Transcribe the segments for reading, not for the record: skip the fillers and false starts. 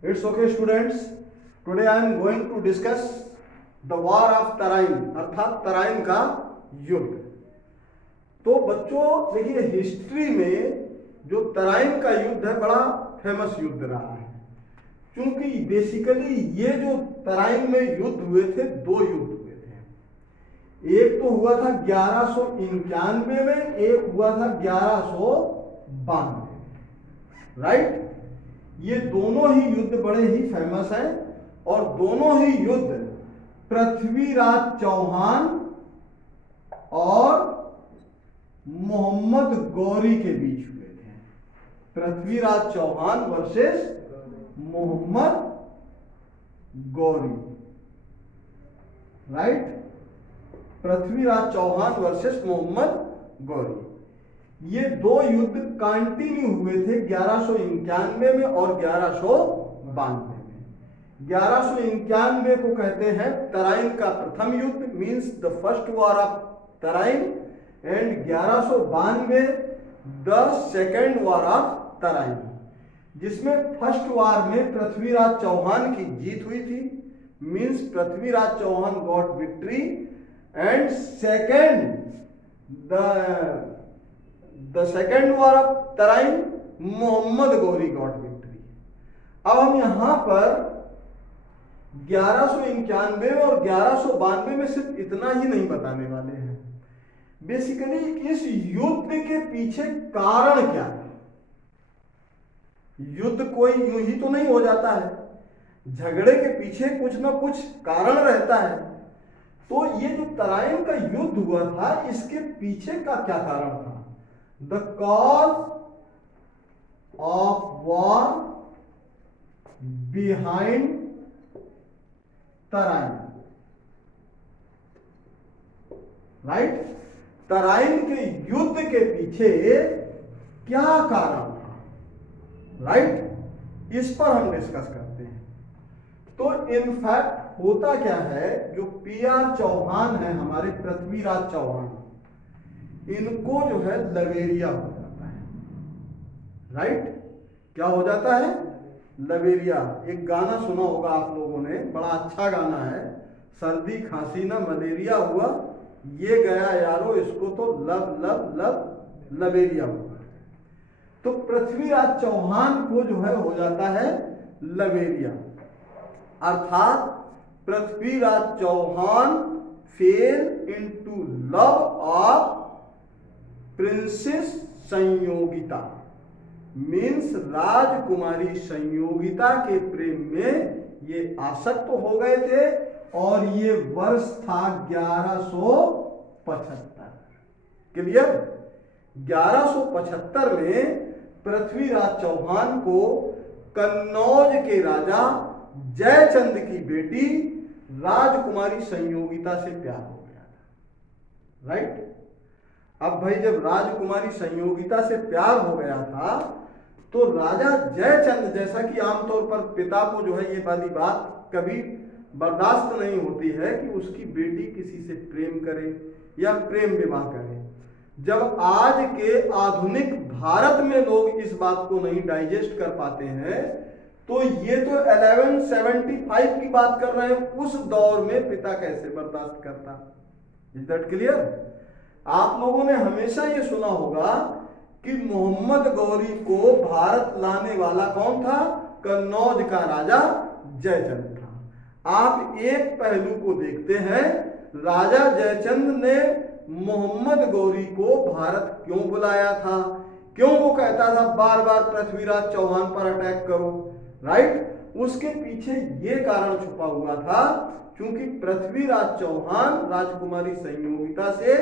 It's okay students. Today I am going to discuss the war of Tarain अर्थात तराइन का युद्ध। तो बच्चों देखिए हिस्ट्री में जो तराइन का युद्ध है बड़ा फेमस युद्ध रहा है, क्योंकि बेसिकली ये जो तराइन में युद्ध हुए थे, दो युद्ध हुए थे। एक तो हुआ था 1191 में, एक हुआ था 1192 में, राइट। ये दोनों ही युद्ध बड़े ही फेमस हैं और दोनों ही युद्ध पृथ्वीराज चौहान और मोहम्मद गौरी के बीच हुए थे। Prithviraj Chauhan versus Mohammad Ghori, right. Prithviraj Chauhan versus Mohammad Ghori, ये दो युद्ध कंटिन्यू हुए थे 1191 में और 1192 में। 1191 को कहते हैं तराइन का प्रथम युद्ध, means the first war of Tarain, and 1192 the second war of Tarain, जिसमें फर्स्ट वॉर में पृथ्वीराज चौहान की जीत हुई थी, means Prithviraj Chauhan got victory, and second the second war of Tarain Mohammad Ghori got victory. अब हम यहां पर 1191 और 1192 में सिर्फ इतना ही नहीं बताने वाले हैं, बेसिकली इस युद्ध के पीछे कारण क्या है। युद्ध कोई यूं ही तो नहीं हो जाता है, झगड़े के पीछे कुछ ना कुछ कारण रहता है। तो ये जो तराइन का युद्ध हुआ था, इसके पीछे का क्या कारण था? The cause of war behind Tarain, right. Tarain के युद्ध के पीछे क्या कारण था, राइट, इस पर हम डिस्कस करते हैं। तो इनफैक्ट होता क्या है, जो पीआर चौहान है, हमारे पृथ्वीराज चौहान, इनको जो है लवेरिया हो जाता है, राइट। क्या हो जाता है? लवेरिया। एक गाना सुना होगा आप लोगों ने, बड़ा अच्छा गाना है, सर्दी खांसी ना मलेरिया हुआ, ये गया यारो इसको तो लब लब लब लवेरिया हुआ। तो पृथ्वीराज चौहान को जो है हो जाता है लवेरिया, अर्थात Prithviraj Chauhan fell into love of princess Sanyogita, means राजकुमारी संयोगिता के प्रेम में ये आसक्त तो हो गए थे, और ये वर्ष था 1175। क्लियर? 1175 में पृथ्वीराज चौहान को कन्नौज के राजा जयचंद की बेटी राजकुमारी संयोगिता से प्यार हो गया था, राइट। अब भाई जब राजकुमारी संयोगिता से प्यार हो गया था, तो राजा जयचंद, जैसा कि आमतौर पर पिता को जो है ये वाली बात कभी बर्दाश्त नहीं होती है कि उसकी बेटी किसी से प्रेम करे या प्रेम विवाह करे। जब आज के आधुनिक भारत में लोग इस बात को नहीं डाइजेस्ट कर पाते हैं, तो ये तो 1175 की बात कर रहे हैं, उस दौर में पिता कैसे बर्दाश्त करता। Is that clear? आप लोगों ने हमेशा ये सुना होगा कि मोहम्मद गौरी को भारत लाने वाला कौन था? कन्नौज का राजा जयचंद था। आप एक पहलू को देखते हैं, राजा जयचंद ने मोहम्मद गौरी को भारत क्यों बुलाया था? क्यों वो कहता था बार बार पृथ्वीराज चौहान पर अटैक करो, राइट। उसके पीछे ये कारण छुपा हुआ था, क्योंकि पृथ्वीराज चौहान राजकुमारी संयोगिता से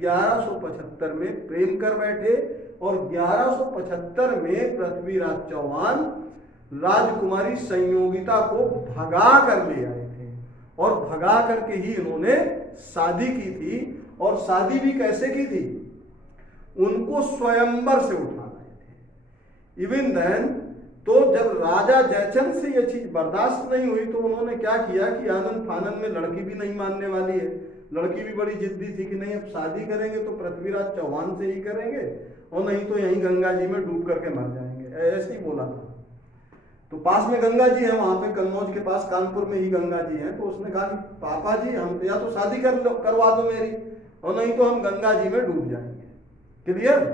1175 में प्रेम कर बैठे, और 1175 में पृथ्वीराज चौहान राजकुमारी संयोगिता को भगा कर ले आए थे, और भगा करके ही इन्होंने शादी की थी। और शादी भी कैसे की थी? उनको स्वयंवर से उठा लाए थे। इवन देन, तो जब राजा जयचंद से यह चीज बर्दाश्त नहीं हुई, तो उन्होंने क्या किया कि आनंद फानंद में लड़की भी नहीं मानने वाली है, लड़की भी बड़ी जिद्दी थी कि नहीं अब शादी करेंगे तो पृथ्वीराज चौहान से ही करेंगे, और नहीं तो यहीं गंगा जी में डूब करके मर जाएंगे, ऐसे ही बोला था। तो पास में गंगा जी है, वहां पे कन्नौज के पास कानपुर में ही गंगा जी हैं। तो उसने कहा कि पापा जी हम या तो शादी करवा दो मेरी, और नहीं तो हम गंगा जी में डूब जाएंगे। क्लियर।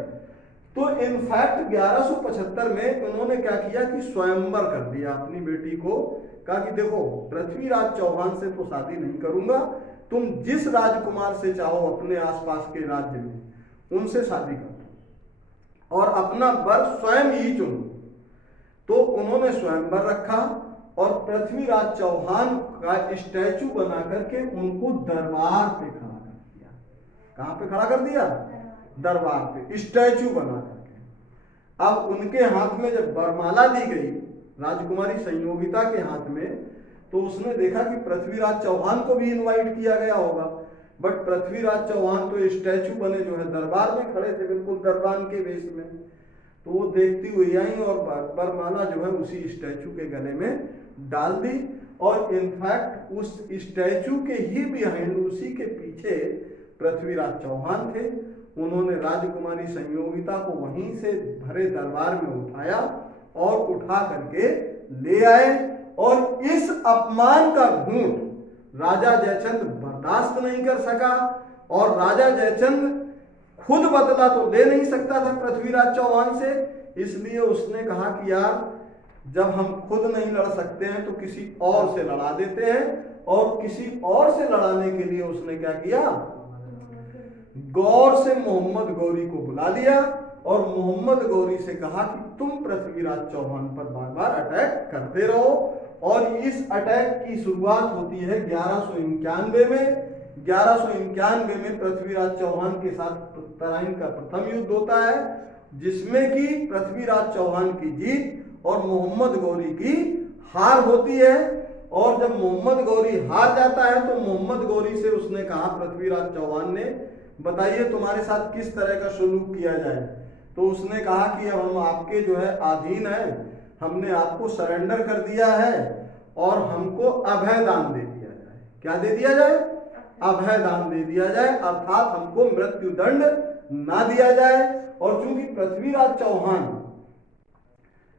तो इनफैक्ट 1175 में उन्होंने क्या किया कि स्वयंवर कर दिया अपनी बेटी को। कहा कि देखो पृथ्वीराज चौहान से तो शादी नहीं करूंगा, तुम जिस राजकुमार से चाहो अपने आसपास के राज्य में उनसे शादी कर दो और अपना वर स्वयं ही चुनो। तो उन्होंने स्वयंवर रखा और पृथ्वीराज चौहान का स्टैचू बना करके उनको दरबार पे खड़ा कर दिया। कहां पे खड़ा कर दिया? दरबार पे स्टैचू बना करके। अब उनके हाथ में जब वरमाला दी गई राजकुमारी संयोगिता के हाथ में, तो उसने देखा कि पृथ्वीराज चौहान को भी इनवाइट किया गया होगा, बट पृथ्वीराज चौहान तो स्टैचू बने जो है दरबार में खड़े थे, बिल्कुल दरबान के वेश में। तो वो देखती हुई आई और वरमाला जो है उसी स्टैचू के गले में डाल दी। और इनफैक्ट उस स्टैचू के ही बिहाइंड, उसी के पीछे पृथ्वीराज चौहान थे। उन्होंने राजकुमारी संयोगिता को वहीं से भरे दरबार में उठाया और उठा करके ले आए। और इस अपमान का घूंट राजा जयचंद बर्दाश्त नहीं कर सका, और राजा जयचंद खुद बदला तो ले नहीं सकता था पृथ्वीराज चौहान से, इसलिए उसने कहा कि यार जब हम खुद नहीं लड़ सकते हैं तो किसी और से लड़ा देते हैं। और किसी और से लड़ाने के लिए उसने क्या किया, गौर से मोहम्मद गौरी को बुला लिया और मोहम्मद गौरी से कहा कि तुम पृथ्वीराज चौहान पर बार बार अटैक करते रहो। और इस अटैक की शुरुआत होती है 1191 में। 1191 में पृथ्वीराज चौहान के साथ तराइन का प्रथम युद्ध होता है, जिसमें कि पृथ्वीराज चौहान की जीत और मोहम्मद गौरी की हार होती है। और जब मोहम्मद गौरी हार जाता है तो मोहम्मद गौरी से उसने कहा पृथ्वीराज चौहान ने, बताइए तुम्हारे साथ किस तरह का सलूक किया जाए। तो उसने कहा कि अब हम आपके जो है अधीन है, हमने आपको सरेंडर कर दिया है और हमको अभय दान दे दिया जाए। क्या दे दिया जाए? अभय दान दे दिया जाए, अर्थात हमको मृत्यु दंड ना दिया जाए। और चूंकि पृथ्वीराज चौहान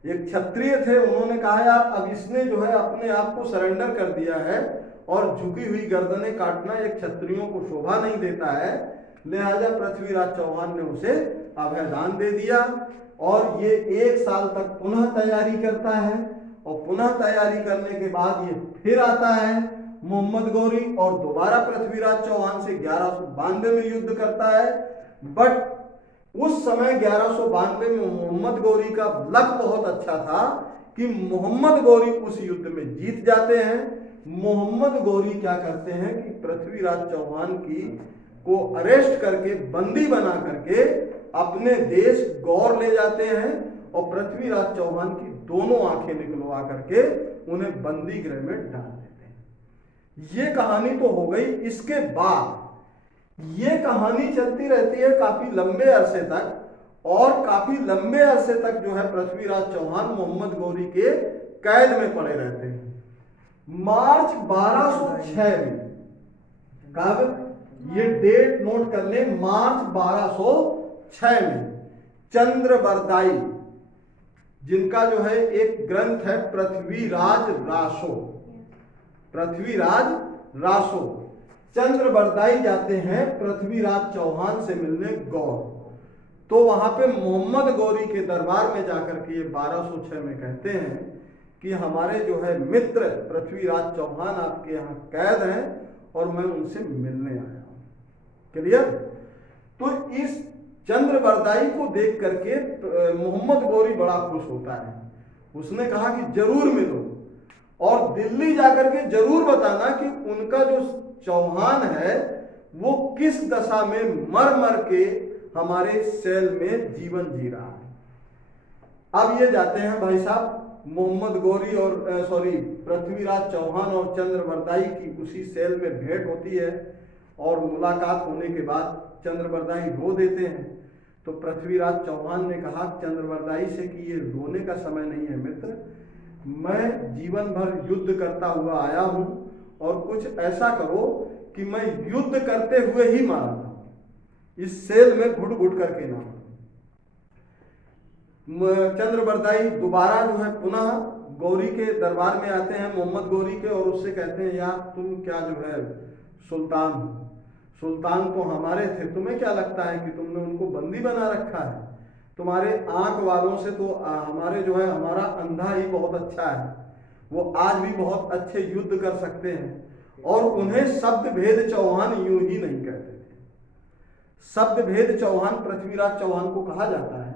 एक क्षत्रिय थे, उन्होंने कहा यार अब इसने जो है अपने आप को सरेंडर कर दिया है और झुकी हुई गर्दनें काटना एक क्षत्रियों को शोभा नहीं देता है, लिहाजा पृथ्वीराज चौहान ने उसे अभयदान दे दिया। और ये 1 साल तक पुनः तैयारी करता है और पुनः तैयारी करने के बाद ये फिर आता है मोहम्मद गौरी और दोबारा पृथ्वीराज चौहान से 1192 में युद्ध करता है। बट उस समय 1192 में मोहम्मद गौरी का लक बहुत अच्छा था कि मोहम्मद गौरी उस युद्ध में जीत जाते हैं। मोहम्मद गौरी क्या करते हैं कि पृथ्वीराज चौहान की को अरेस्ट करके बंदी बना करके अपने देश गौर ले जाते हैं और पृथ्वीराज चौहान की दोनों आंखें निकलवा करके उन्हें बंदी गृह में डाल देते हैं। ये कहानी तो हो गई। इसके बाद ये कहानी चलती रहती है काफी लंबे अरसे तक और काफी लंबे अरसे तक जो है पृथ्वीराज चौहान मोहम्मद गौरी के कैद में पड़े रहते हैं। मार्च 1206 में, कब, ये डेट नोट कर ले, मार्च 1206 में चंद्रबरदाई, जिनका जो है एक ग्रंथ है पृथ्वीराज रासो, पृथ्वीराज रासो, चंद्रबरदाई जाते हैं पृथ्वीराज चौहान से मिलने गौर। तो वहां पे मोहम्मद गौरी के दरबार में जाकर के ये 1206 में कहते हैं कि हमारे जो है मित्र पृथ्वीराज चौहान आपके यहाँ कैद हैं और मैं उनसे मिलने आया हूं। क्लियर। तो इस चंद्रबरदाई को देख करके मोहम्मद गौरी बड़ा खुश होता है। उसने कहा कि जरूर मिलो और दिल्ली जाकर के जरूर बताना कि उनका जो चौहान है वो किस दशा में मर मर के हमारे सेल में जीवन जी रहा है। अब ये जाते हैं भाई साहब, मोहम्मद गौरी और पृथ्वीराज चौहान और चंद्रबरदाई की उसी सेल में भेंट होती है और मुलाकात होने के बाद चंद्रबरदाई रो देते हैं। तो पृथ्वीराज चौहान ने कहा चंद्रबरदाई से कि ये रोने का समय नहीं है मित्र, मैं जीवन भर युद्ध करता हुआ आया हूं और कुछ ऐसा करो कि मैं युद्ध करते हुए ही मारा था, इस सेल में घुट घुट करके ना। चंद्रबरदाई दोबारा जो है पुनः गौरी के दरबार में आते हैं, मोहम्मद गौरी के, और उससे कहते हैं यार तुम क्या जो है सुल्तान तो हमारे थे, तुम्हें क्या लगता है कि तुमने उनको बंदी बना रखा है? तुम्हारे आंख वालों से तो हमारे जो है हमारा अंधा ही बहुत अच्छा है, वो आज भी बहुत अच्छे युद्ध कर सकते हैं। और उन्हें शब्द भेद चौहान यूं ही नहीं कहते थे। शब्द भेद चौहान पृथ्वीराज चौहान को कहा जाता है।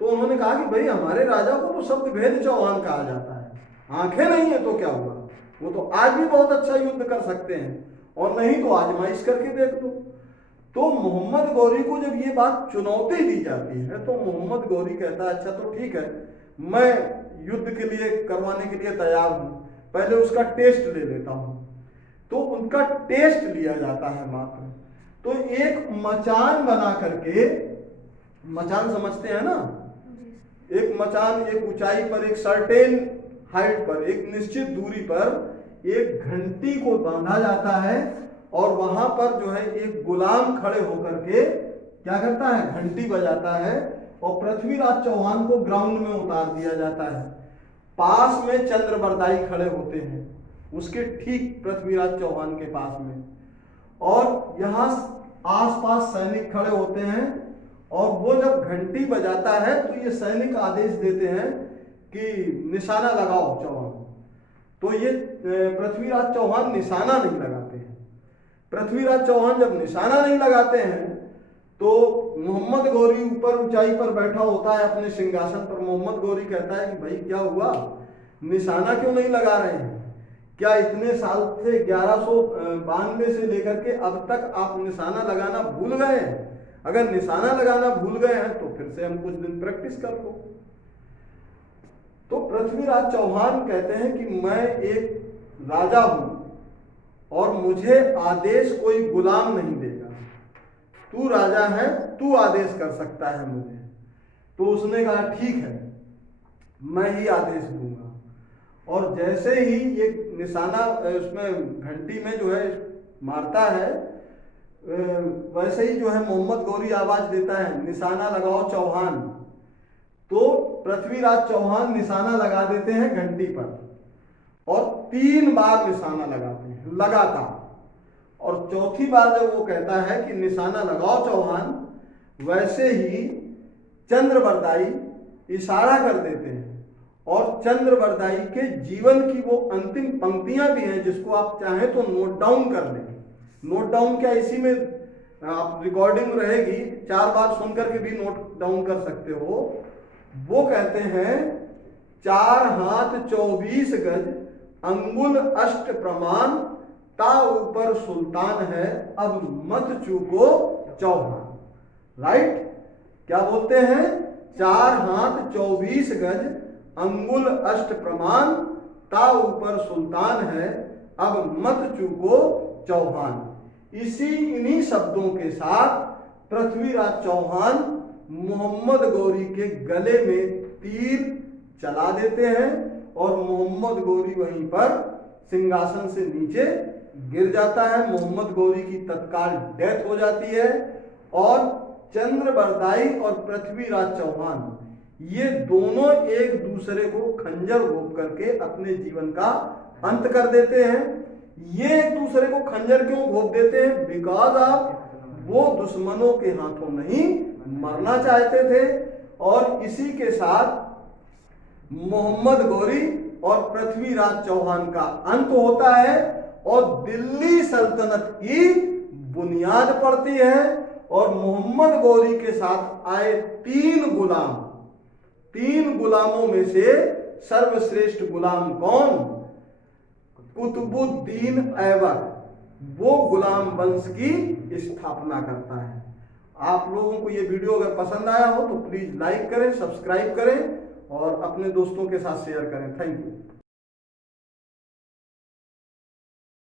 तो उन्होंने कहा कि भाई हमारे राजा को तो शब्द भेद चौहान कहा जाता है, आंखें नहीं है तो क्या हुआ, वो तो आज भी बहुत अच्छा युद्ध कर सकते हैं, और नहीं तो आजमाइश करके देख लो। तो मोहम्मद गौरी को जब ये बात चुनौती दी जाती है तो मोहम्मद गौरी कहता है अच्छा तो ठीक है, मैं युद्ध के लिए करवाने के लिए तैयार हूं, पहले उसका टेस्ट ले लेता हूं। तो उनका टेस्ट लिया जाता है मात्र। तो एक मचान बना करके, मचान समझते हैं ना, एक मचान एक ऊंचाई पर, एक सर्टेन हाइट पर, एक निश्चित दूरी पर एक घंटी को बांधा जाता है, और वहां पर जो है एक गुलाम खड़े होकर के क्या करता है, घंटी बजाता है, और पृथ्वीराज चौहान को ग्राउंड में उतार दिया जाता है। पास में चंद्रबरदाई खड़े होते हैं, उसके ठीक पृथ्वीराज चौहान के पास में, और यहाँ आसपास सैनिक खड़े होते हैं। और वो जब घंटी बजाता है तो ये सैनिक आदेश देते हैं कि निशाना लगाओ चौहान। तो ये पृथ्वीराज चौहान निशाना नहीं लगाते हैं। पृथ्वीराज चौहान जब निशाना नहीं लगाते हैं तो मोहम्मद गौरी ऊपर ऊंचाई पर बैठा होता है अपने सिंहासन पर। मोहम्मद गौरी कहता है कि भाई क्या हुआ, निशाना क्यों नहीं लगा रहे हैं? क्या इतने साल से 1192 से लेकर के अब तक आप निशाना लगाना भूल गए हैं? अगर निशाना लगाना भूल गए हैं तो फिर से हम कुछ दिन प्रैक्टिस कर लो। तो पृथ्वीराज चौहान कहते हैं कि मैं एक राजा हूं और मुझे आदेश कोई गुलाम नहीं देगा, तू राजा है, तू आदेश कर सकता है मुझे। तो उसने कहा ठीक है, मैं ही आदेश दूंगा। और जैसे ही ये निशाना उसमें घंटी में जो है मारता है, वैसे ही जो है मोहम्मद गौरी आवाज देता है निशाना लगाओ चौहान। तो पृथ्वीराज चौहान निशाना लगा देते हैं घंटी पर, और 3 बार निशाना लगाते हैं लगातार। और चौथी बार जब वो कहता है कि निशाना लगाओ चौहान, वैसे ही चंद्रबरदाई इशारा कर देते हैं, और चंद्रबरदाई के जीवन की वो अंतिम पंक्तियां भी हैं जिसको आप चाहें तो नोट डाउन कर लें। नोट डाउन क्या, इसी में आप रिकॉर्डिंग रहेगी, 4 बार सुन करके भी नोट डाउन कर सकते हो। वो कहते हैं 4 हाथ 24 गज अंगुल अष्ट प्रमाण, ता ऊपर सुल्तान है अब मत चूको चौहान। राइट, क्या बोलते हैं? 4 हाथ 24 गज अंगुल अष्ट प्रमाण, ता ऊपर सुल्तान है अब मत चूको चौहान। इन्हीं शब्दों के साथ पृथ्वीराज चौहान मोहम्मद गौरी के गले में तीर चला देते हैं, और मोहम्मद गौरी वहीं पर सिंहासन से नीचे गिर जाता है। मोहम्मद गौरी की तत्काल डेथ हो जाती है, और चंद्रबरदाई और पृथ्वीराज चौहान ये दोनों एक दूसरे को खंजर घोंप करके अपने जीवन का अंत कर देते हैं। ये एक दूसरे को खंजर क्यों घोंप देते हैं? बिकॉज ऑफ वो दुश्मनों के हाथों नहीं मरना चाहते थे। और इसी के साथ मोहम्मद गौरी और पृथ्वीराज चौहान का अंत होता है, और दिल्ली सल्तनत की बुनियाद पड़ती है। और मोहम्मद गौरी के साथ आए 3 गुलामों में से सर्वश्रेष्ठ गुलाम कौन? कुतुबुद्दीन ऐबक, वो गुलाम वंश की स्थापना करता है। आप लोगों को ये वीडियो अगर पसंद आया हो तो प्लीज लाइक करें, सब्सक्राइब करें, और अपने दोस्तों के साथ शेयर करें। Thank you.